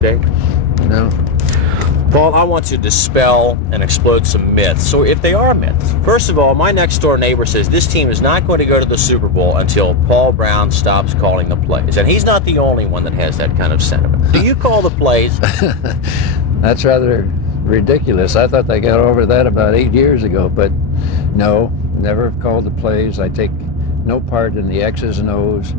Dave? No. Paul, I want to dispel and explode some myths. So if they are myths, first of all, my next door neighbor says this team is not going to go to the Super Bowl until Paul Brown stops calling the plays. And he's not the only one that has that kind of sentiment. Do you call the plays? That's rather ridiculous. I thought they got over that about 8 years ago, but no, never have called the plays. I take no part in the X's and O's.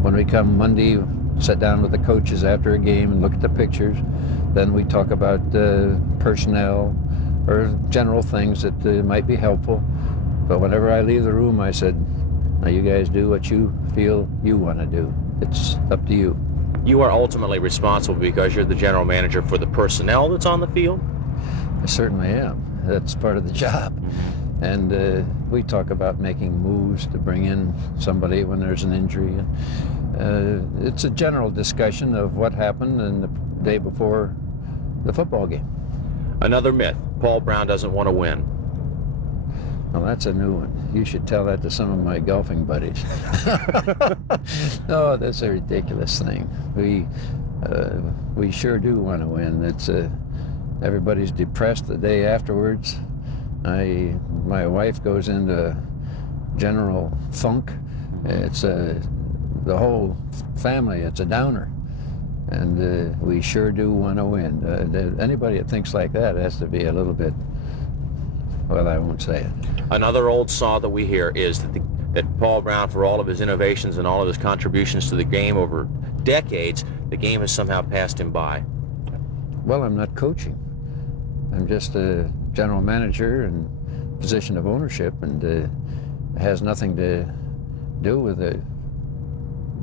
When we come Monday, sit down with the coaches after a game and look at the pictures. Then we talk about personnel or general things that might be helpful. But whenever I leave the room, I said, now you guys do what you feel you want to do. It's up to you. You are ultimately responsible because you're the general manager for the personnel that's on the field? I certainly am. That's part of the job. And we talk about making moves to bring in somebody when there's an injury. It's a general discussion of what happened in the day before the football game. Another myth, Paul Brown doesn't want to win. Well, that's a new one. You should tell that to some of my golfing buddies. No, that's a ridiculous thing. We sure do want to win. It's everybody's depressed the day afterwards. My wife goes into general funk. It's the whole family. It's a downer, and we sure do want to win. Anybody that thinks like that has to be a little bit. Well, I won't say it. Another old saw that we hear is that Paul Brown, for all of his innovations and all of his contributions to the game over decades, the game has somehow passed him by. Well, I'm not coaching. I'm just a general manager and position of ownership, and it has nothing to do with the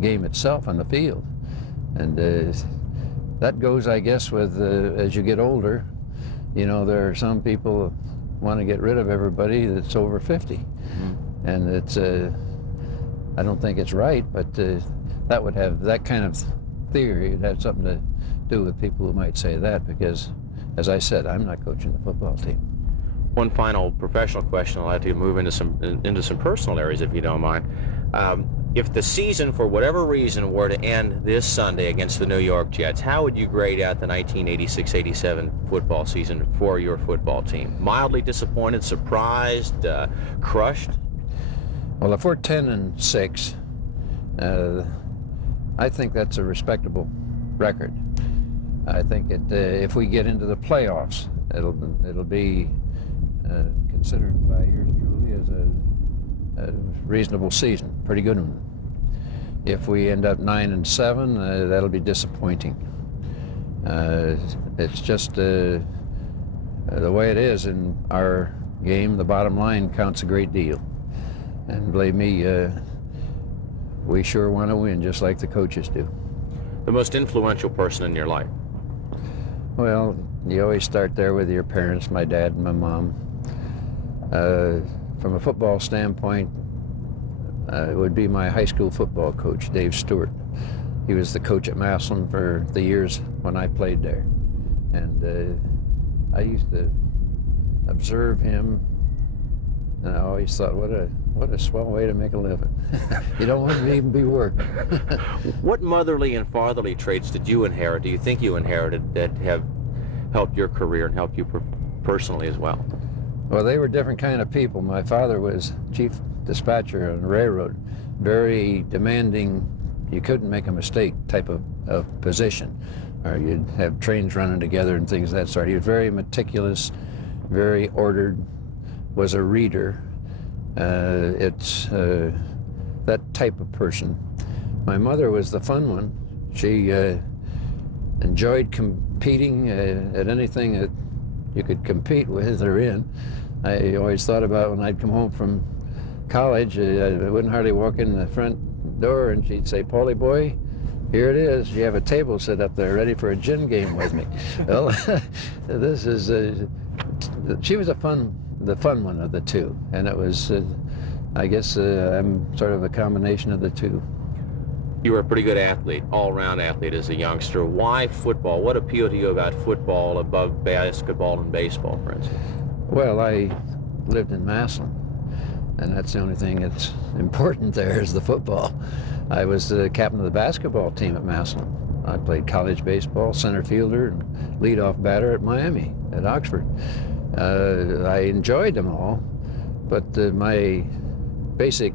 game itself on the field. And that goes, I guess, with as you get older. You know, there are some people want to get rid of everybody that's over 50. Mm-hmm. And it's I don't think it's right, but that would have that kind of theory. It'd have something to do with people who might say that, because, as I said, I'm not coaching the football team. One final professional question. I'll have to move into some personal areas, if you don't mind. If the season, for whatever reason, were to end this Sunday against the New York Jets, how would you grade out the 1986-87 football season for your football team? Mildly disappointed, surprised, crushed? Well, if we're 10-6, I think that's a respectable record. I think if we get into the playoffs, it'll be considered by yours truly as a reasonable season, pretty good one. If we end up 9-7, that'll be disappointing. It's just the way it is in our game. The bottom line counts a great deal, and believe me, we sure want to win, just like the coaches do. The most influential person in your life? Well, you always start there with your parents, my dad and my mom. From a football standpoint, it would be my high school football coach, Dave Stewart. He was the coach at Massillon for the years when I played there. And I used to observe him, and I always thought, what a swell way to make a living. You don't want to even be working. What motherly and fatherly traits did you inherit, do you think you inherited, that have helped your career and helped you personally as well? Well, they were different kind of people. My father was chief dispatcher on a railroad, very demanding, you couldn't make a mistake type of position, or you'd have trains running together and things of that sort. He was very meticulous, very ordered, was a reader. It's that type of person. My mother was the fun one. She enjoyed competing at anything that you could compete with her in. I always thought about when I'd come home from college, I wouldn't hardly walk in the front door and she'd say, "Paulie boy, here it is. You have a table set up there ready for a gin game with me." Well, this is, she was the fun one of the two. And it was, I guess I'm sort of a combination of the two. You were a pretty good athlete, all-around athlete as a youngster. Why football? What appealed to you about football above basketball and baseball, for instance? Well, I lived in Massillon, and that's the only thing that's important there is the football. I was the captain of the basketball team at Massillon, I played college baseball, center fielder, and leadoff batter at Miami, at Oxford. I enjoyed them all, but my basic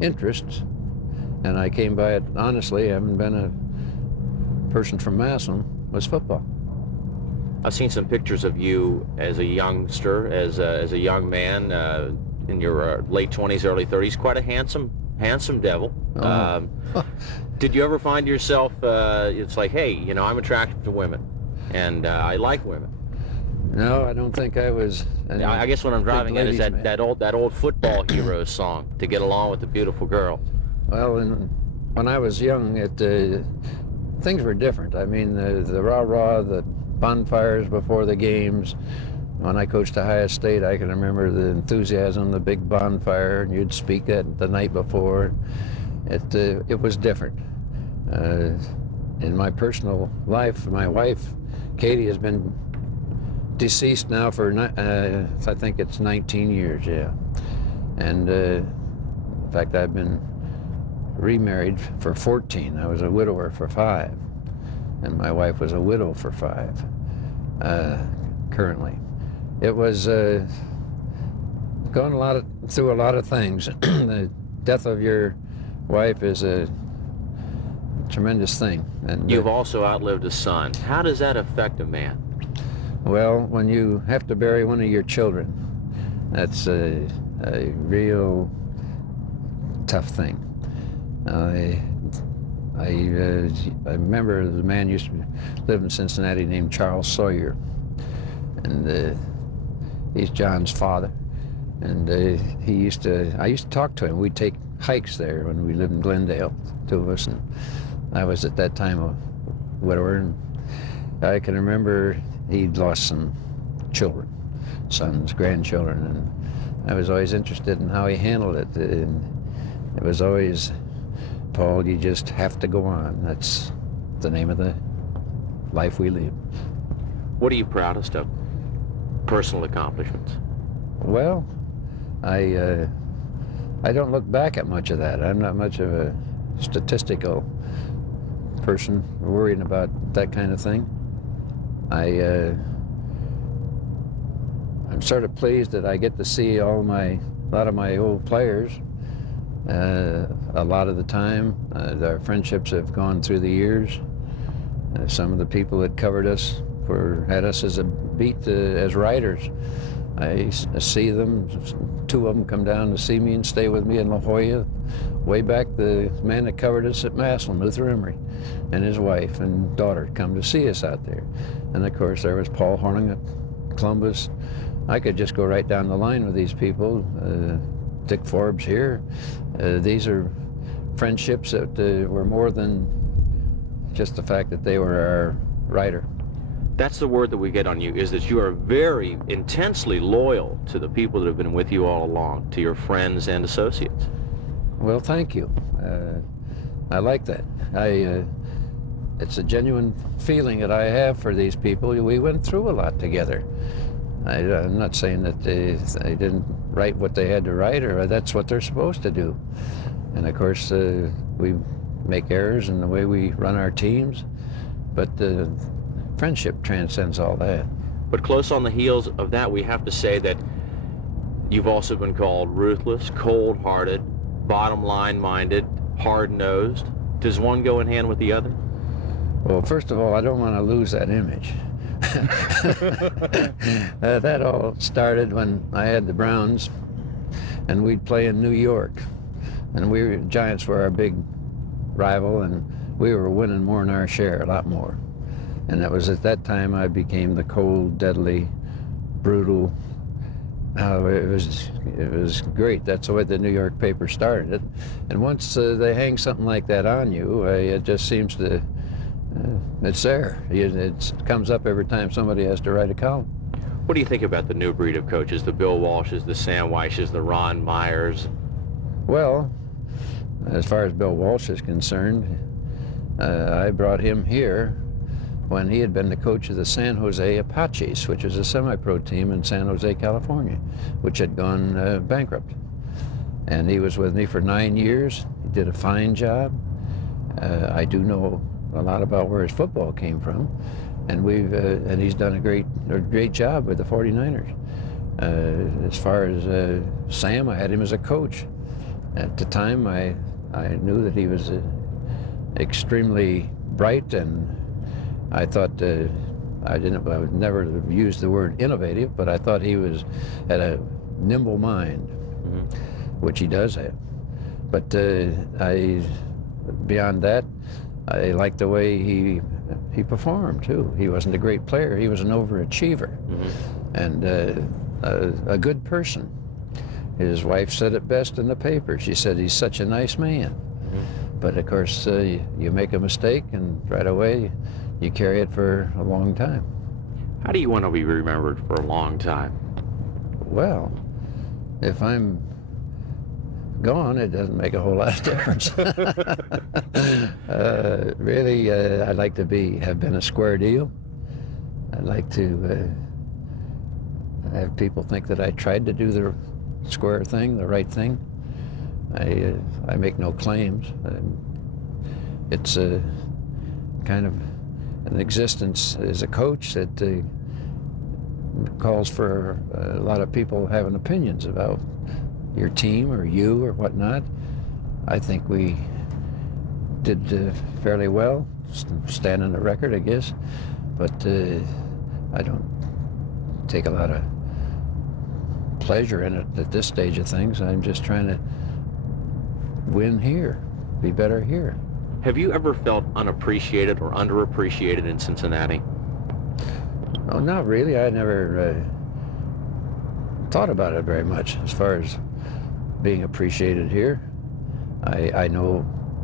interest, and I came by it honestly, I haven't been a person from Massillon, was football. I've seen some pictures of you as a youngster, as a young man in your late 20s, early 30s. Quite a handsome devil. Oh. Did you ever find yourself? It's like, hey, you know, I'm attracted to women, and I like women. No, I don't think I was. I guess what I'm driving at is that old football hero song, "To Get Along with the Beautiful Girl." Well, when I was young, things were different. I mean, the rah-rah, the bonfires before the games. When I coached Ohio State, I can remember the enthusiasm, the big bonfire, and you'd speak that the night before. It was different. In my personal life, my wife, Katie, has been deceased now for, I think it's 19 years, yeah. And in fact, I've been remarried for 14. I was a widower for 5. And my wife was a widow for 5, currently. It was going through a lot of things. The death of your wife is a tremendous thing. And you've also outlived a son. How does that affect a man? Well, when you have to bury one of your children, that's a real tough thing. I remember the man used to live in Cincinnati named Charles Sawyer, and he's John's father. And I used to talk to him. We'd take hikes there when we lived in Glendale, 2 of us, and I was at that time a widower. And I can remember he'd lost some children, sons, grandchildren, and I was always interested in how he handled it. And it was always, Paul, you just have to go on. That's the name of the life we live. What are you proudest of? Personal accomplishments? Well, I don't look back at much of that. I'm not much of a statistical person worrying about that kind of thing. I'm sort of pleased that I get to see a lot of my old players. A lot of the time, our friendships have gone through the years. Some of the people that covered us had us as a beat as writers. I see them. 2 of them come down to see me and stay with me in La Jolla. Way back, the man that covered us at Massillon, Luther Emery, and his wife and daughter come to see us out there. And of course, there was Paul Hornung at Columbus. I could just go right down the line with these people. Dick Forbes here. These are friendships that were more than just the fact that they were our writer. That's the word that we get on you, is that you are very intensely loyal to the people that have been with you all along, to your friends and associates. Well, thank you. I like that. It's a genuine feeling that I have for these people. We went through a lot together. I'm not saying that they didn't write what they had to write, or that's what they're supposed to do. And of course, we make errors in the way we run our teams, but friendship transcends all that. But close on the heels of that, we have to say that you've also been called ruthless, cold-hearted, bottom-line minded, hard-nosed. Does one go in hand with the other? Well, first of all, I don't want to lose that image. That all started when I had the Browns, and we'd play in New York, and Giants were our big rival, and we were winning more than our share, a lot more. And it was at that time I became the cold, deadly, brutal. It was great. That's the way the New York paper started it. And once they hang something like that on you, it just seems to, it's there. It comes up every time somebody has to write a column. What do you think about the new breed of coaches, the Bill Walshes, the Sam Weishes, the Ron Myers? Well, as far as Bill Walsh is concerned, I brought him here when he had been the coach of the San Jose Apaches, which was a semi-pro team in San Jose, California, which had gone bankrupt. And he was with me for 9 years. He did a fine job. I do know a lot about where his football came from, and he's done a great job with the 49ers. As far as Sam, I had him as a coach. At the time, I knew that he was extremely bright, and I thought I would never use the word innovative, but I thought he had a nimble mind, which he does have. But beyond that, I liked the way he performed too. He wasn't a great player; he was an overachiever, and a good person. His wife said it best in the paper. She said he's such a nice man. But of course, you make a mistake, and right away, you carry it for a long time. How do you want to be remembered for a long time? Well, if I'm gone, it doesn't make a whole lot of difference. Really, I'd like to have been a square deal. I'd like to have people think that I tried to do the square thing, the right thing. I make no claims. It's a kind of an existence as a coach that calls for a lot of people having opinions about your team or you or whatnot. I think we did fairly well, stand on the record, I guess, but I don't take a lot of pleasure in it at this stage of things. I'm just trying to win here, be better here. Have you ever felt unappreciated or underappreciated in Cincinnati? Oh, not really. I never thought about it very much as far as being appreciated here. I know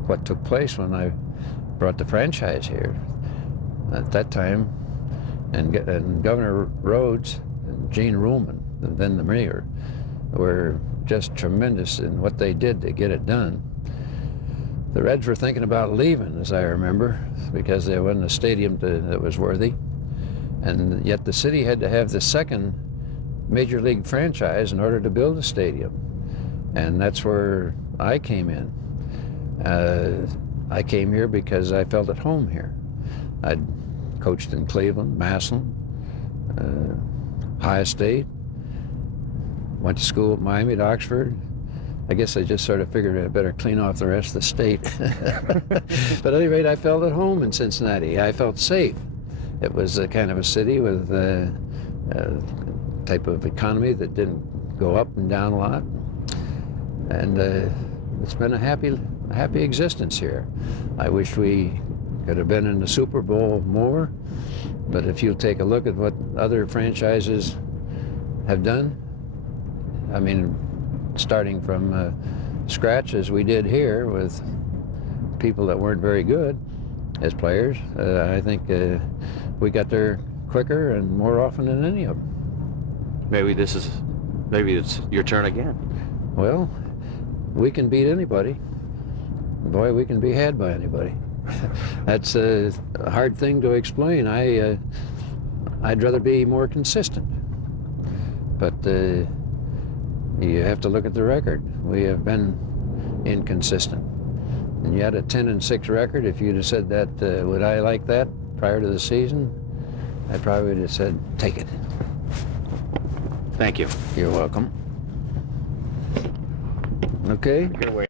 what took place when I brought the franchise here. At that time, and Governor Rhodes and Gene Ruhlman, and then the mayor, were just tremendous in what they did to get it done. The Reds were thinking about leaving, as I remember, because there wasn't a stadium that was worthy. And yet the city had to have the second major league franchise in order to build a stadium. And that's where I came in. I came here because I felt at home here. I'd coached in Cleveland, Massillon, Ohio State, went to school at Miami, at Oxford. I guess I just sort of figured I'd better clean off the rest of the state. But at any rate, I felt at home in Cincinnati. I felt safe. It was a kind of a city with a type of economy that didn't go up and down a lot. And it's been a happy existence here. I wish we could have been in the Super Bowl more, but if you take a look at what other franchises have done, I mean, starting from scratch as we did here with people that weren't very good as players, I think we got there quicker and more often than any of them. Maybe it's your turn again. Well, we can beat anybody. Boy, we can be had by anybody. That's a hard thing to explain. I'd rather be more consistent. But you have to look at the record. We have been inconsistent. And yet a 10-6 record, if you'd have said that, would I like that prior to the season? I probably would have said, take it. Thank you. You're welcome. Okay.